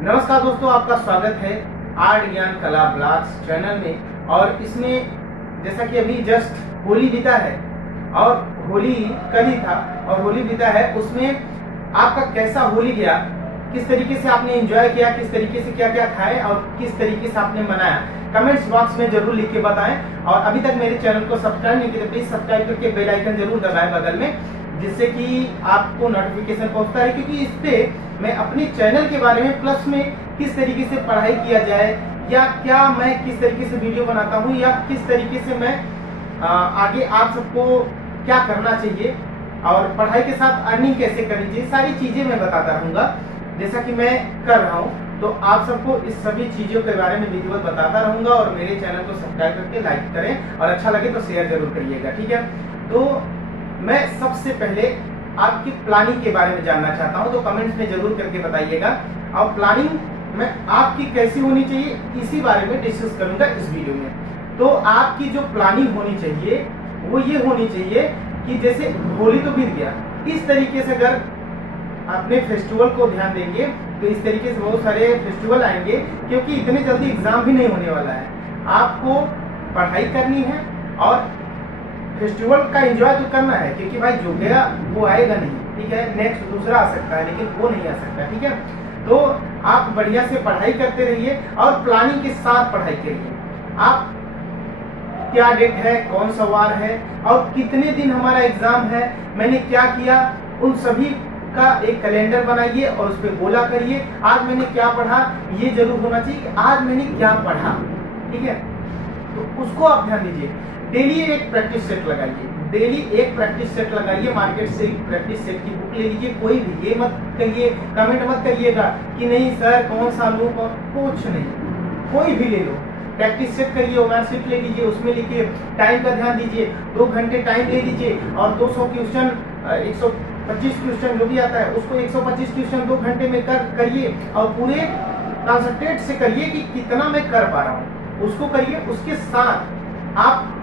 नमस्कार दोस्तों, आपका स्वागत है आर्ट ज्ञान कला ब्लॉग्स चैनल में। और इसमें जैसा कि अभी जस्ट होली बीता है और होली कल ही था और होली बीता है, उसमें आपका कैसा होली गया, किस तरीके से आपने एंजॉय किया, किस तरीके से क्या क्या खाए और किस तरीके से आपने मनाया, कमेंट्स बॉक्स में जरूर लिख के बताएं। और अभी तक मेरे चैनल को सब्सक्राइब नहीं किया तो प्लीज सब्सक्राइब करके बेल आइकन जरूर दबाएं बगल में, जिससे कि आपको नोटिफिकेशन पहुंचता है। क्योंकि इस पे मैं अपने चैनल के बारे में प्लस में किस तरीके से पढ़ाई किया जाए या क्या मैं किस तरीके से वीडियो बनाता हूँ या किस तरीके से मैं आगे आप सबको क्या करना चाहिए और पढ़ाई के साथ अर्निंग कैसे करनी चाहिए, सारी चीजें मैं बताता रहूंगा जैसा कि मैं कर रहा हूँ। तो आप सबको इस सभी चीजों के बारे में वीडियो बताता रहूंगा और मेरे चैनल को सब्सक्राइब करके लाइक करें और अच्छा लगे तो शेयर जरूर करिएगा, ठीक है। तो मैं सबसे पहले आपकी प्लानिंग के बारे में जानना चाहता हूं, तो कमेंट्स में जरूर करके बताइएगा। और प्लानिंग में आपकी कैसी होनी चाहिए इसी बारे में डिस्कस करूंगा इस वीडियो में। तो आपकी जो प्लानिंग होनी चाहिए वो ये होनी चाहिए कि जैसे होली तो बीत गया, इस तरीके से अगर अपने फेस्टिवल को ध्यान देंगे तो इस तरीके से बहुत सारे फेस्टिवल आएंगे, क्योंकि इतने जल्दी एग्जाम भी नहीं होने वाला है। आपको पढ़ाई करनी है और फेस्टिवल का एंजॉय तो करना है, क्योंकि भाई जो गया वो आएगा नहीं, ठीक है। नेक्स्ट दूसरा आ सकता है लेकिन वो नहीं आ सकता, ठीक है। तो आप बढ़िया से पढ़ाई करते रहिए और प्लानिंग के साथ पढ़ाई करिए। आप क्या डेट है, कौन सा वार है और कितने दिन हमारा एग्जाम है, मैंने क्या किया, उन सभी का एक कैलेंडर बनाइए और उस पर बोला करिए आज मैंने क्या पढ़ा। ये जरूर होना चाहिए कि आज मैंने क्या पढ़ा, ठीक है। तो उसको आप ध्यान दीजिए। डेली एक प्रैक्टिस सेट लगाइए, डेली एक प्रैक्टिस सेट लगाइए। मार्केट से प्रैक्टिस सेट की बुक ले लीजिए, कोई भी। ये मत कहिए, कमेंट मत करिएगा कि नहीं सर कौन सा लूं, कुछ नहीं, कोई भी ले लो। प्रैक्टिस सेट करिए, ओमर शीट ले लीजिए, उसमें लिखिए, टाइम का ध्यान दीजिए, 2 घंटे टाइम ले लीजिए और 200 क्वेश्चन 125 क्वेश्चन जो भी आता है उसको 125 क्वेश्चन 2 घंटे में करिए और पूरे कॉन्सेंट्रेट से करिए कि कितना मैं कर पा रहा हूँ, उसको करिए। उसके साथ आप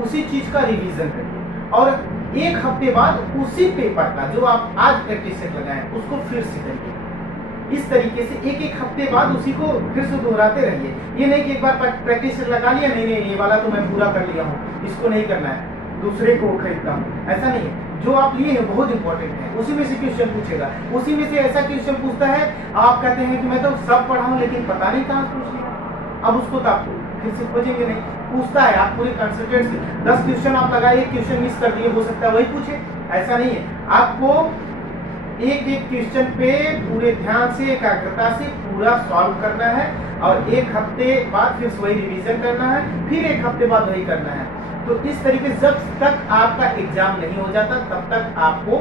उसी चीज का रिवीजन करिए और 1 हफ्ते बाद उसी पेपर का जो आप आज प्रैक्टिस सेट लगाएं उसको फिर से करिए। इस तरीके से एक हफ्ते बाद उसी को फिर से दोहराते रहिए। ये नहीं कि एक बार प्रैक्टिस सेट लगा लिया, नहीं ये वाला तो मैं पूरा कर लिया हूँ, इसको नहीं करना है, दूसरे को खरीदता हूँ, ऐसा नहीं है। जो आप लिए हैं बहुत इंपॉर्टेंट है, उसी में से क्वेश्चन पूछेगा, उसी में से ऐसा क्वेश्चन पूछता है आप कहते हैं कि मैं तो सब पढ़ा हूँ लेकिन पता नहीं कहाँ पूछ लिया। अब उसको तो आपको फिर से खोजेंगे नहीं, पूछता है आप पूरे कंसंट्रेट से 10 क्वेश्चन आप लगाइए, क्वेश्चन मिस कर दिए, हो सकता है वही पूछे, ऐसा नहीं है। आपको एक क्वेश्चन पे पूरे ध्यान से एकाग्रता से पूरा सॉल्व करना है और 1 हफ्ते बाद फिर वही रिवीजन करना है, फिर 1 हफ्ते बाद वही करना है। तो इस तरीके से जब तक आपका एग्जाम नहीं हो जाता तब तक आपको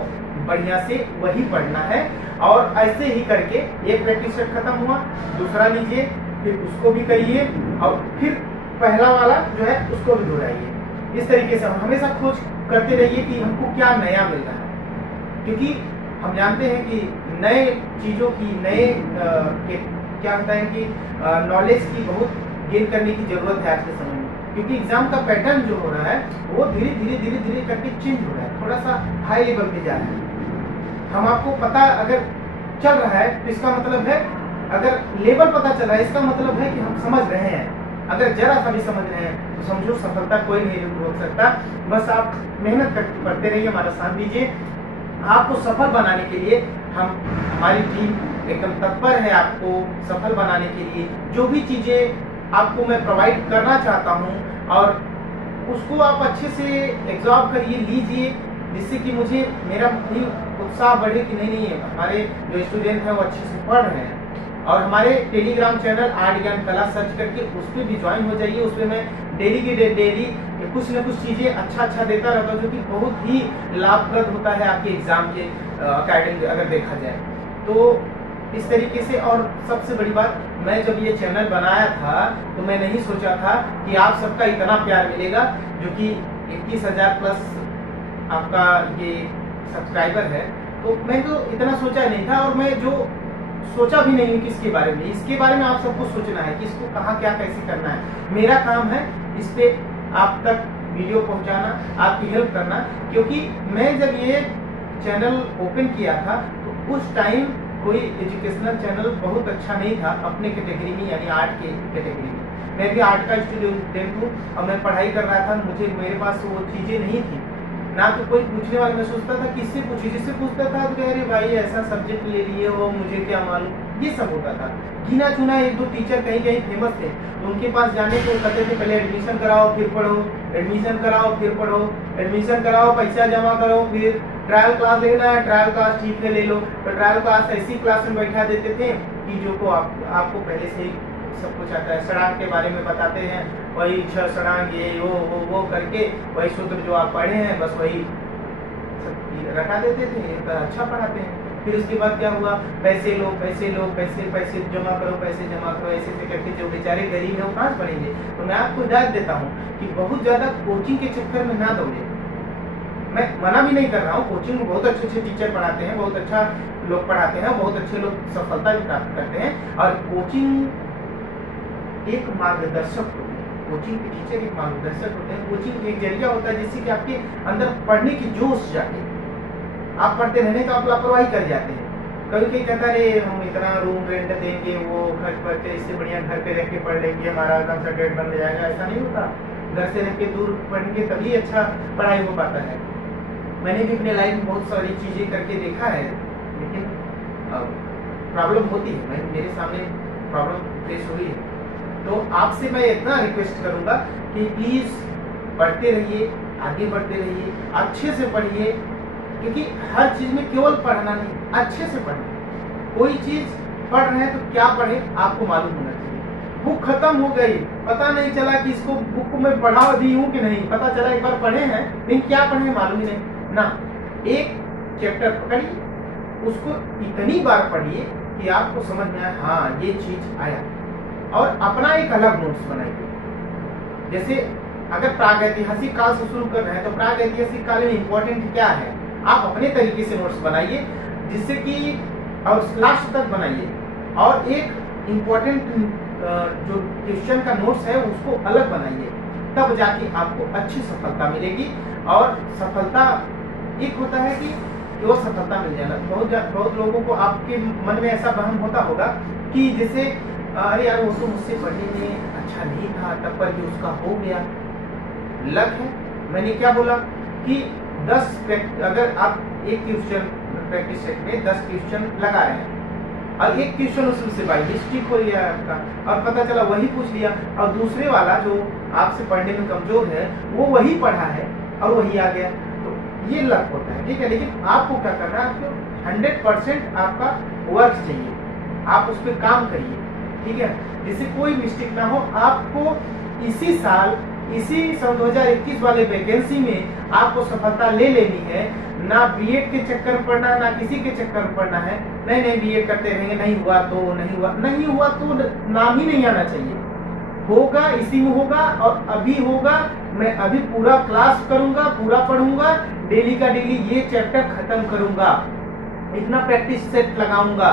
बढ़िया से वही पढ़ना है। और ऐसे ही करके एक प्रैक्टिस सेट खत्म हुआ, दूसरा लीजिए, फिर उसको भी करिए और फिर पहला वाला जो है उसको भी दोहराइए। इस तरीके से हम हमेशा खोज करते रहिए कि हमको क्या नया मिल रहा है, क्योंकि हम जानते हैं कि नए चीज़ों की क्या होता है कि नॉलेज की बहुत गेन करने की जरूरत है आज के समय में। क्योंकि एग्जाम का पैटर्न जो हो रहा है वो धीरे धीरे करके चेंज हो रहा है, थोड़ा सा हाई लेवल पे जा रहा है। हम आपको पता अगर चल रहा है तो इसका मतलब है, अगर लेवल पता चला है इसका मतलब है कि हम समझ रहे हैं। अगर जरा सा भी समझ रहे हैं तो समझो सफलता कोई नहीं रोक सकता। बस आप मेहनत करते रहिए, हमारा साथ दीजिए। आपको सफल बनाने के लिए हमारी टीम एकदम तत्पर है आपको सफल बनाने के लिए। जो भी चीजें आपको मैं प्रोवाइड करना चाहता हूँ और उसको आप अच्छे से एग्जॉर्ब करिए, लीजिए, जिससे कि मुझे मेरा भी उत्साह बढ़े कि नहीं हमारे जो स्टूडेंट हैं वो अच्छे से पढ़ रहे हैं। और हमारे टेलीग्राम चैनल आर्ट ज्ञान कला सर्च करके उस पर भी ज्वाइन हो जाइए। उस पर मैं डेली कुछ न कुछ चीज़ें अच्छा देता रहता हूँ, जो कि बहुत ही लाभप्रद होता है आपके एग्जाम के अकॉर्डिंग अगर देखा जाए तो। इस तरीके से, और सबसे बड़ी बात, मैं जब ये चैनल बनाया था तो मैं नहीं सोचा था कि आप सबका इतना प्यार मिलेगा, जो कि 21,000 प्लस आपका ये सब्सक्राइबर है। तो मैं तो इतना सोचा नहीं था और मैं जो सोचा भी नहीं किसके बारे में, इसके बारे में आप सबको सोचना है कि इसको कहाँ क्या कैसे करना है। मेरा काम है इस पे आप तक वीडियो पहुंचाना, आपकी हेल्प करना। क्योंकि मैं जब ये चैनल ओपन किया था तो उस टाइम कोई एजुकेशनल चैनल बहुत अच्छा नहीं था अपने कैटेगरी में, यानी आर्ट के कैटेगरी में। मैं भी आर्ट का स्टूडेंट हूँ और मैं पढ़ाई कर रहा था, मेरे पास वो चीज़ें नहीं थी, ना तो कोई पूछने वाला। मैं सोचता था किससे पूछे, जिससे पूछता था तो अरे भाई ऐसा सब्जेक्ट ले लिए हो, मुझे क्या मालूम, ये सब होता था। गिना चुना एक दो टीचर कहीं कहीं फेमस थे, तो उनके पास जाने को कहते थे पहले एडमिशन कराओ फिर पढ़ो, एडमिशन कराओ फिर पढ़ो, एडमिशन कराओ पैसा जमा करो, फिर ट्रायल क्लास लेना है, ट्रायल क्लास ठीक है ले लो। तो ट्रायल क्लास ऐसी क्लास में बैठा देते थे कि जो को आपको पहले से ही सब कुछ आता है, सड़ांग के बारे में बताते हैं, वही छह सड़ांग ये वो करके वही सूत्र जो आप पढ़े हैं बस वही सब रखा देते थे। तो अच्छा पढ़ाते हैं। फिर उसके बाद क्या हुआ, पैसे लो पैसे लो, पैसे जमा करो, पैसे जमा करो, ऐसे ऐसे करके जो बेचारे गरीब हैं वो कहाँ पढ़ेंगे। तो मैं आपको हिदायत देता हूँ कि बहुत ज़्यादा कोचिंग के चक्कर में ना दौड़े। मैं मना भी नहीं कर रहा हूँ, कोचिंग में बहुत अच्छे अच्छे टीचर पढ़ाते हैं, बहुत अच्छा लोग पढ़ाते हैं, बहुत अच्छे लोग सफलता भी प्राप्त करते हैं। और कोचिंग एक मार्गदर्शक होते हैं, कोचिंग के टीचर एक मार्गदर्शक होते हैं। कोचिंग एक जरिया होता है जिससे कि आपके अंदर पढ़ने की जोश जागे। आप पढ़ते रहने का आप लापरवाही कर जाते हैं। कभी कोई कहता है हम इतना रूम रेंट देंगे, वो घर पर इससे बढ़िया घर पे रह के पढ़ लेंगे, हमारा एकदम सर्टिफिकेट बन जाएगा। ऐसा नहीं होता। घर से रह के दूर पढ़ेंगे तभी अच्छा पढ़ाई हो पाता है। मैंने भी अपने लाइफ में बहुत सारी चीज़ें करके देखा है, लेकिन प्रॉब्लम होती है, मेरे सामने प्रॉब्लम फेस हुई है। तो आपसे मैं इतना रिक्वेस्ट करूंगा कि प्लीज़ पढ़ते रहिए, आगे बढ़ते रहिए, अच्छे से पढ़िए, क्योंकि हर चीज़ में केवल पढ़ना नहीं, अच्छे से पढ़ना। कोई चीज़ पढ़ रहे हैं तो क्या पढ़े आपको मालूम होना चाहिए। बुक खत्म हो गई, पता नहीं चला कि इसको बुक को मैं पढ़ा दी हूँ कि नहीं, पता चला एक बार पढ़े हैं लेकिन क्या पढ़े मालूम ही नहीं ना। एक चैप्टर पकड़िए, उसको इतनी बार पढ़िए कि आपको समझ में आए हाँ ये चीज़ आया, और अपना एक अलग नोट्स बनाइए। जैसे अगर प्रागैतिहासिक काल से शुरू कर रहे हैं तो प्रागैतिहासिक काल में इम्पोर्टेंट क्या है, आप अपने तरीके से नोट्स बनाइए, जिससे कि और लास्ट तक बनाइए। और एक इम्पोर्टेंट जो क्वेश्चन का नोट्स है उसको अलग बनाइए, तब जाके आपको अच्छी सफलता मिलेगी। और सफलता एक होता है कि वो सफलता मिल जाना। बहुत लोगों को आपके मन में ऐसा भ्रम होता होगा कि जैसे अरे यार वो तो मुझसे पढ़ने में अच्छा नहीं था, तब पर भी उसका हो गया। लक है। मैंने क्या बोला कि 10 अगर आप एक क्वेश्चन प्रैक्टिस सेट में 10 क्वेश्चन लगा रहे हैं और एक क्वेश्चन उसमें से बाई मिस्टेक हो गया आपका और पता चला वही पूछ लिया, और दूसरे वाला जो आपसे पढ़ने में कमजोर है वो वही पढ़ा है और वही आ गया, तो ये लक होता है। ठीक है, लेकिन आपको क्या करना है, आपको 100% आपका वर्क चाहिए, आप उस पर काम करिए। ठीक है, जिससे कोई मिस्टेक ना हो। आपको इसी साल इसी सन 2021 वाले वैकेंसी में आपको सफलता ले लेनी है। ना बीएड के चक्कर में पढ़ना, ना किसी के चक्कर में पढ़ना है। नहीं बीएड करते रहेंगे, नहीं हुआ तो नाम ही नहीं आना चाहिए। होगा इसी में होगा, और अभी होगा। मैं अभी पूरा क्लास करूंगा, पूरा पढ़ूंगा, डेली का डेली ये चैप्टर खत्म करूंगा, इतना प्रैक्टिस सेट लगाऊंगा।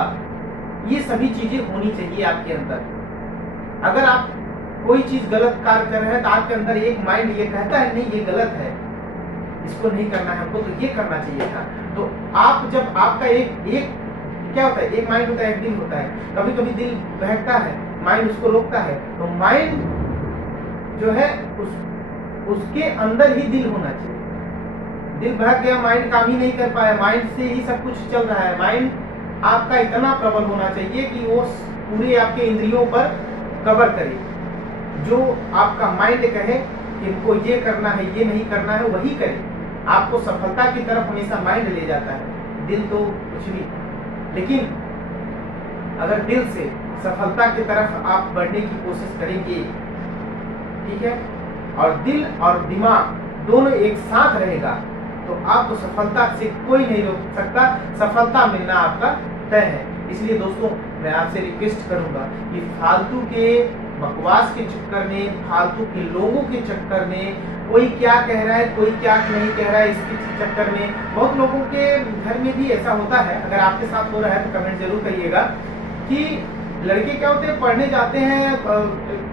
ये सभी चीजें होनी चाहिए आपके अंदर। अगर आप कोई चीज गलत कार्य कर रहे हैं तो आपके अंदर एक माइंड ये कहता है नहीं ये गलत है, इसको नहीं करना है हमको, तो ये करना चाहिए था। तो आप जब आपका एक क्या होता है, एक माइंड होता है, एक दिल होता है। कभी कभी दिल बहकता है, माइंड उसको रोकता है, तो माइंड जो है उसके अंदर ही दिल होना चाहिए। दिल बहक गया, माइंड काम ही नहीं कर पाया, माइंड से ही सब कुछ चल रहा है। माइंड आपका इतना प्रबल होना चाहिए कि वो पूरे आपके इंद्रियों पर कवर करे। जो आपका माइंड कहे कि इनको ये करना है, ये नहीं करना है, वही करे। आपको सफलता की तरफ हमेशा माइंड ले जाता है, दिल तो कुछ भी। लेकिन अगर दिल से सफलता की तरफ आप बढ़ने की कोशिश करेंगे, ठीक है, और दिल और दिमाग दोनों एक साथ रहेगा, तो आपको सफलता से कोई नहीं रोक सकता। सफलता मिलना आपका तय है। इसलिए दोस्तों मैं आपसे रिक्वेस्ट करूंगा कि फालतू के बकवास के चक्कर में, फालतू के लोगों के चक्कर में, कोई क्या कह रहा है कोई क्या नहीं कह रहा है, इसके चक्कर में बहुत लोगों के घर में भी ऐसा होता है। अगर आपके साथ हो रहा है तो कमेंट जरूर करिएगा कि लड़के क्या होते हैं, पढ़ने जाते हैं,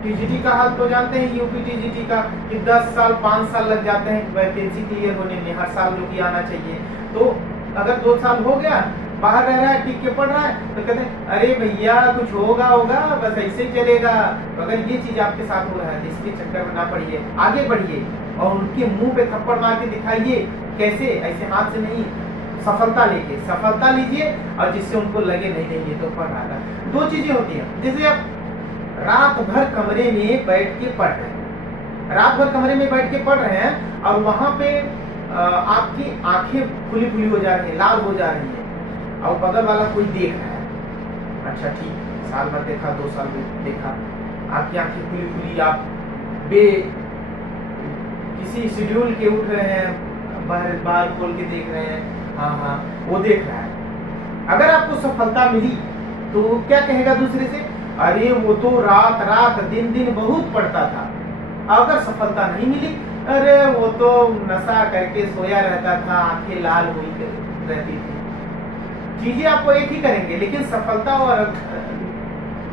टीजीटी का हाल तो जानते हैं, यूपी टीजीटी का, कि 10 साल 5 साल लग जाते हैं वैकेंसी क्लियर होने में, हर साल जो कि आना चाहिए। तो अगर 2 साल हो गया बाहर रह रहा है, टिक के पढ़ रहा है, तो कहते हैं अरे भैया कुछ होगा होगा, बस ऐसे ही चलेगा। तो अगर ये चीज आपके साथ हो रहा है, इसके चक्कर में ना पड़िए, आगे बढ़िए और उनके मुंह पे थप्पड़ मार के दिखाइए। कैसे? ऐसे हाथ से नहीं, सफलता लेके सफलता लीजिए और जिससे उनको लगे नहीं नहीं ये तो पढ़ रहा था। दो चीजें होती हैं, जैसे आप रात भर कमरे में बैठ के पढ़ रहे हैं, रात भर कमरे में बैठ के पढ़ रहे हैं और वहां पे आपकी आंखें खुली खुली हो जा रही है, लाल हो जा रही है, और बगल वाला कोई देख रहा है। अच्छा ठीक, साल भर देखा, 2 साल देखा, आपकी आंखें खुली खुली, आप किसी शेड्यूल के उठ रहे हैं, बाहर खोल के देख रहे हैं, हाँ वो देख रहा है। अगर आपको सफलता मिली तो क्या कहेगा दूसरे से? अरे वो तो रात दिन बहुत पढ़ता था। अगर सफलता नहीं मिली, अरे वो तो नशा करके सोया रहता था, आंखें लाल हुई रहती थी। चीजें आपको एक ही करेंगे, लेकिन सफलता और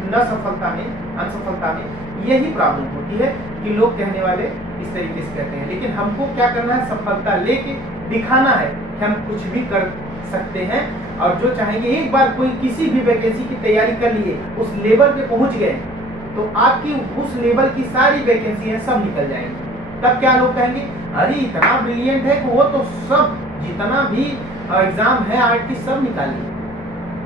न सफलता में, असफलता में यही प्रॉब्लम होती है कि लोग कहने वाले इस तरीके से कहते हैं। लेकिन हमको क्या करना है? सफलता लेके दिखाना है कि हम कुछ भी कर सकते हैं, और जो चाहेंगे, एक बार कोई किसी भी वैकेंसी की तैयारी कर लिए, उस लेवल पे पहुंच गए, तो आपकी उस लेवल की सारी वैकेंसी सब निकल जाएंगी। तब क्या लोग कहेंगे? अरे इतना ब्रिलियंट है कि वो तो सब जितना भी एग्जाम है आर्ट की सब निकालिए।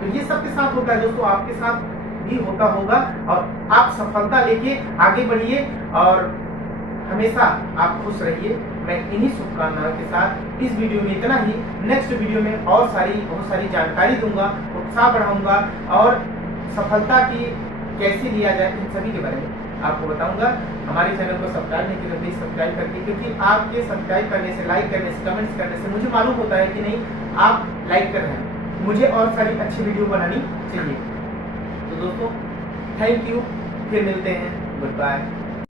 तो ये सबके साथ होता है दोस्तों, आपके साथ भी होता होगा, और आप सफलता लेके आगे बढ़िए और हमेशा आप खुश रहिए। मैं इन्हीं शुभकामनाओं के साथ इस वीडियो में इतना ही। नेक्स्ट वीडियो में और बहुत सारी जानकारी दूंगा, उत्साह बढ़ाऊंगा और सफलता की कैसे लिया जाए, इन सभी के बारे में आपको बताऊंगा। हमारे चैनल को सब्सक्राइब नहीं किया, प्लीज सब्सक्राइब करके, क्योंकि आपके सब्सक्राइब करने से, लाइक करने से, कमेंट्स करने से मुझे मालूम होता है कि नहीं आप लाइक कर रहे हैं, मुझे और सारी अच्छी वीडियो बनानी चाहिए। तो दोस्तों थैंक यू, फिर मिलते हैं, गुड बाय।